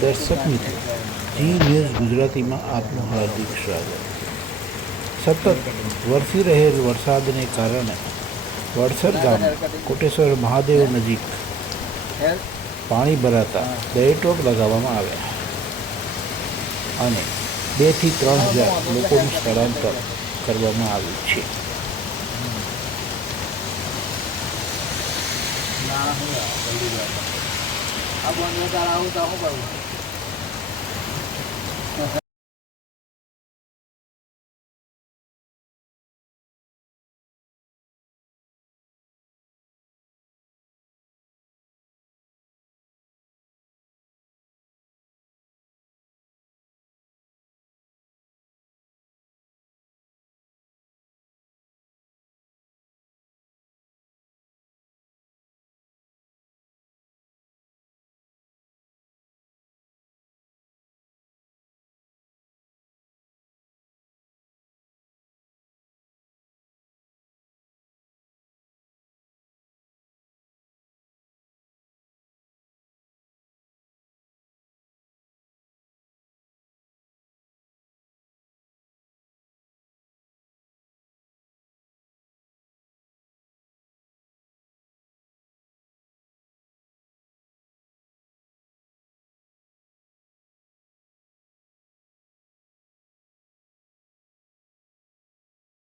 દર્શક મિત્રો, જી ન્યૂઝ ગુજરાતીમાં આપનું હાર્દિક સ્વાગત. સતત વરસી રહેલ વરસાદને કારણે વડસર ગામ, કોટેશ્વર મહાદેવ નજીક પાણી ભરાતા બેટોપ લગાવવામાં આવ્યા. અને બેથી ત્રણ હજાર લોકોનું સ્થળાંતર કરવામાં આવ્યું છે. આ બંધ તારા આવું તો શું કરવું?